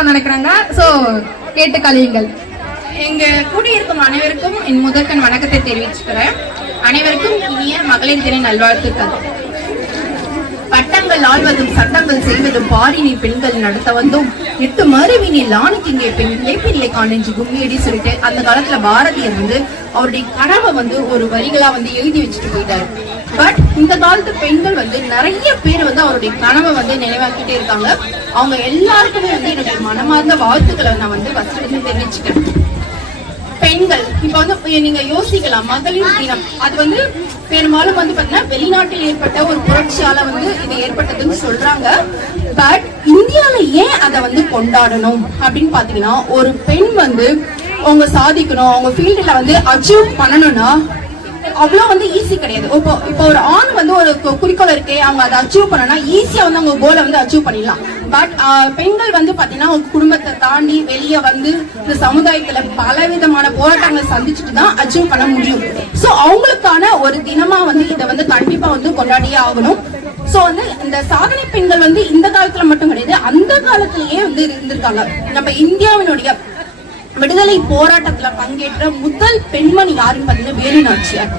சொல்லணும்னு நினைக்கிறாங்க. சோ கேட்டு கழியுங்கள். எங்க கூடியிருக்கும் அனைவருக்கும் என் முதற்கண் வணக்கத்தை தெரிவிச்சுக்கிறேன். அனைவருக்கும் இனிய மகளிர் தின நல்வாழ்த்துக்கள். பட்டங்கள் ஆழ்வதும் சட்டங்கள் செய்வதும் பாரினி பெண்கள் நடத்த வந்தோம் 8 மறுவினில் ஆணுக்கிங்கே பெண்களே பெரிய காணஞ்சி கும்மியடி சொல்லிட்டு அந்த காலத்துல பாரதியர் அவருடைய கனவை ஒரு வரிகளா எழுதி வச்சுட்டு போயிட்டாரு. பட் இந்த காலத்து பெண்கள் நிறைய பேர் அவருடைய கனவை நினைவாக்கிட்டே இருக்காங்க. அவங்க எல்லாருக்குமே என்னுடைய மனமார்ந்த வாழ்த்துக்களை நான் ஃபர்ஸ்ட் தெரிவிச்சுட்டேன். பெண்கள் இப்ப நீங்க யோசிக்கலாம், மகளிர் தினம் அது பெரும்பாலும் பாத்தீங்கன்னா வெளிநாட்டில் ஏற்பட்ட ஒரு புரட்சியால இது ஏற்பட்டதுன்னு சொல்றாங்க. பட் இந்தியால ஏன் அதை கொண்டாடணும் அப்படின்னு பாத்தீங்கன்னா, ஒரு பெண் அவங்க சாதிக்கணும், அவங்க ஃபீல்டுல அச்சீவ் பண்ணணும்னா அவ்வளவு ஈஸி கிடையாது. இப்போ ஒரு ஆண் ஒரு குறிக்கோள் இருக்கே, அவங்க அதை அச்சீவ் பண்ணனா ஈஸியா அவங்க கோலை அச்சீவ் பண்ணிடலாம். பட் பெண்கள் பாத்தீங்கன்னா அவங்க குடும்பத்தை தாண்டி வெளியே இந்த சமுதாயத்துல பல விதமான போராட்டங்களை சந்திச்சுட்டு தான் அச்சீவ் பண்ண முடியும். சோ அவங்களுக்கான ஒரு தினமா இதை கண்டிப்பா கொண்டாடியே ஆகணும். சோ இந்த சாதனை பெண்கள் இந்த காலத்துல மட்டும் கிடையாது, அந்த காலத்திலேயே இருந்திருக்காங்க. நம்ம இந்தியாவினுடைய விடுதலை போராட்டத்துல பங்கேற்ற முதல் பெண்மணி யாருன்னு பாத்தீங்கன்னா வேலு நாச்சியார்.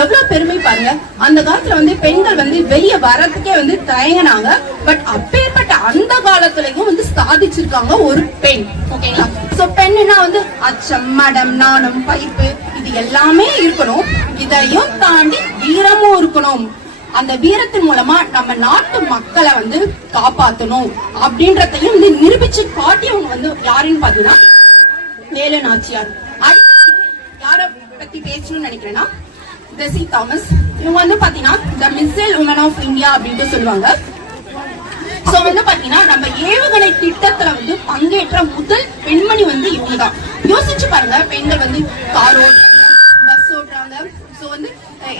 எவ்வளவு பெருமை பாருங்க. அந்த காலத்துல பெண்கள் வெளியே வரதுக்கே தயங்கினாங்க. பட் அப்பேற்பட்ட அந்த காலத்துலயும் சாதிச்சிருக்காங்க ஒரு பெண். ஓகேங்களா? சோ பெண்ணுன்னா அச்சம், மடம், நாணம், பைப்பு இது எல்லாமே இருக்கணும். இதையும் தாண்டி வீரமும் இருக்கணும். அந்த வீரத்தின் மூலமா நம்ம நாட்டு மக்களை காப்பாற்றணும் அப்படின்றதையும் நிரூபிச்சு காட்டியவங்க யாருன்னு பாத்தீங்கன்னா வேலு நாச்சியார். யார பத்தி பேசணும்னு நினைக்கிறேன்னா டெசி தாமஸ். இவங்க பாத்தீங்கன்னா தி மிசைல் உமன் ஆஃப் இந்தியா அப்படின்னு சொல்லுவாங்க. சோ பாத்தீங்கன்னா நம்ம ஏவுகணை திட்டத்துல பங்கேற்ற முதல் பெண்மணி இவங்கதான். யோசிச்சு பாருங்க, பெண்கள் கார் ஓட்டுறாங்க, பஸ் ஓட்டுறாங்க, சோ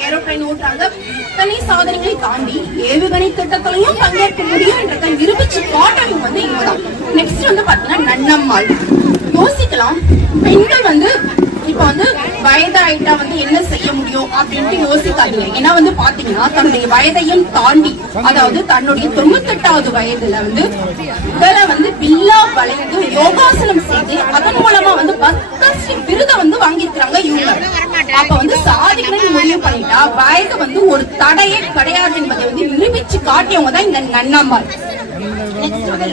ஏரோப்ளைன் ஓட்டுறாங்க. இத்தனை சாதனைகளை தாண்டி ஏவுகணை திட்டத்திலையும் பங்கேற்க முடியும் என்றதை நிரூபிச்சு காட்டவங்க இவங்கதான். நெக்ஸ்ட் பாத்தீங்கன்னா நன்னம்மாள். யோசிக்கலாம், பெண்கள் இப்ப வயதாயிட்டா என்ன செய்ய முடியும் அப்படின்ட்டு யோசிக்காதீங்க. ஏன்னா பாத்தீங்கன்னா தன்னுடைய வயதையும் தாண்டி, அதாவது தன்னுடைய 98வது வயதுல உடலை வில்லா வளைந்து யோகாசனம் செய்து அதன் மூலமா பத்மஸ்ரீ விருதை வாங்கிருக்கிறாங்க இவங்க. அப்ப சாதிக்கணும்னு முடிவு பண்ணிட்டா வயது ஒரு தடையே கிடையாது என்பதை நிரூபிச்சு காட்டியவங்க தான் இந்த நன்னம்மாள்.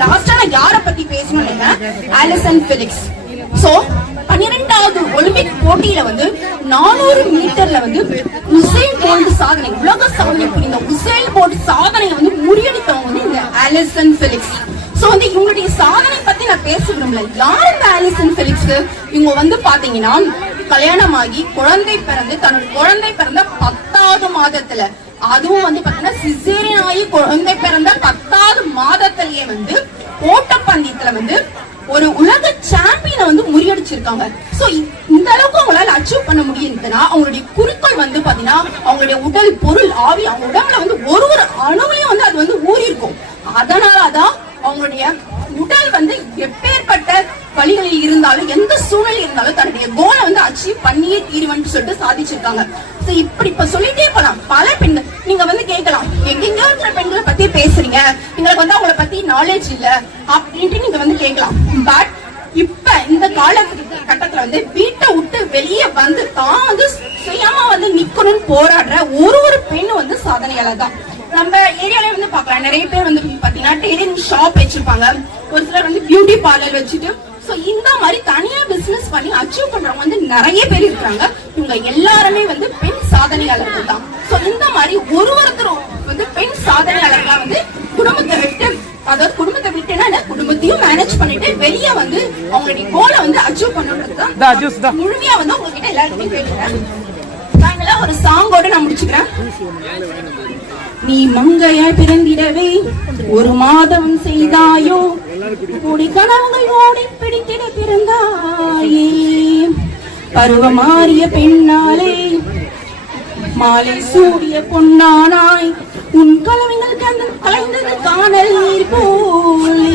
லாஸ்டா நான் யார பத்தி பேசணும், ஆலிசன் பெலிக்ஸ். சோ 12வது ஒலிம்பிக் போட்டியில 400 மீட்டர்ல உசேன் போல்ட் சாதனை, உலக சாதனை புரிந்த உசேன் போல்ட் சாதனையை முறியடித்தவங்க இந்த ஆலிசன் பெலிக்ஸ். சோ இவங்களுடைய சாதனை பத்தி நான் பேச விரும்பல. யார் இந்த ஆலிசன் பெலிக்ஸ்? இவங்க பாத்தீங்கன்னா கல்யாணமாகி குழந்தை பிறந்து தன்னுடைய குழந்தை பிறந்த 10வது மாதத்துல, அதுவும் பாத்தீங்கன்னா சிசேரியன் ஆகி குழந்தை பிறந்த 10வது மாதத்திலேயே ஓட்டப்பந்தயத்துல ஒரு உலக சாம்பியனை முறியடிச்சிருக்காங்க. சோ இந்த அளவுக்கு அவங்களால அச்சீவ் பண்ண முடியுதுன்னா அவங்களுடைய குறிக்கோள் பாத்தீங்கன்னா அவங்களுடைய உடல், பொருள், ஆவி, அவங்க உடம்புல ஒரு ஒரு அணுவிலையும் அது ஊறி இருக்கும். அதனாலதான் அவங்களுடைய உடல் எப்பேற்பட்ட வழிகளில் இருந்தாலும் எந்த சூழ்நிலை இருந்தாலும் தன்னுடைய கோலை அச்சீவ் பண்ணியே தீர்வுன்னு சொல்லிட்டு சாதிச்சிருக்காங்க. இப்ப சொல்லிட்டே போலாம். பல பெண்கள் நீங்க கேட்கலாம், எங்கெங்க இருக்கிற பெண்களை பத்தி பேசுறீங்க, எங்களுக்கு அவங்கள பத்தி நாலேஜ் இல்ல அப்படின்ட்டு நீங்க கேட்கலாம். பட் இப்ப இந்த காலகட்டத்துல வீட்டை விட்டு வெளியே தான் சுயமா நிக்கணும்னு போராடுற ஒரு பெண்ணு சாதனையாளர் தான். நம்ம ஏரியால பாக்கலாம், நிறைய பேர் பாத்தீங்கன்னா டெய்லரிங் ஷாப் வச்சிருப்பாங்க, ஒரு சிலர் பியூட்டி பார்லர் வச்சுட்டு இந்த மாதிரி தனியா பிசினஸ் பண்ணி அச்சீவ் பண்றவங்க நிறைய பேர் இருக்காங்க. இவங்க எல்லாருமே பெண் சாதனையாளர்கள் தான். சோ இந்த மாதிரி ஒருத்தரும் பெண் சாதனையாளர்களா குடும்பத்தை விட்டு, அதாவது குடும்பத்தை விட்டுனா குடும்பத்தையும் மேனேஜ் பண்ணிட்டு வெளியே அவங்களுடைய கோலை அச்சீவ் பண்ணுறதுதான் முழுமையா உங்ககிட்ட எல்லாருக்குமே கேட்கிறேன். நாங்களா ஒரு சாங்கோட நான் முடிச்சுக்கிறேன். நீ மங்கையாய் பிறந்திடவே ஒரு மாதம் செய்தாயோ, கூடி கனவுகள் ஓடி பிடித்திட பிறந்தாயே, பருவமாறிய பெண்ணாலே மாலை சூடிய பொன்னானாய், உன் கலவைகள் கலைந்தது காணல் நீர் போலே,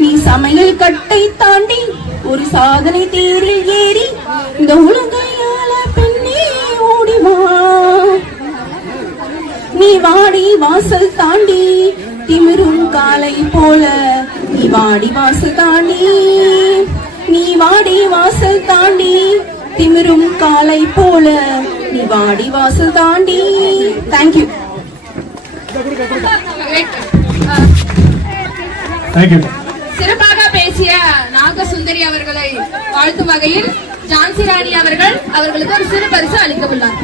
நீ சமையல் கட்டை தாண்டி ஒரு சாதனை தேரில் ஏறி இந்த உலகையால பெண்ணே ஓடிவா, நீ வாடி வாசல் தாண்டி திமிரும் காலை போல நீ வாடி வாசல் தாண்டி, நீ வாடி வாசல் தாண்டி, திமிரும் காலை போல நீ வாடி வாசல் தாண்டி. தேங்க்யூ. சிறப்பாக பேசிய நாகசுந்தரி அவர்களை வாழ்த்தும் வகையில் ஜான்சி ராணி அவர்கள் அவர்களுக்கு ஒரு சிறு பரிசு அளிக்க உள்ளார்.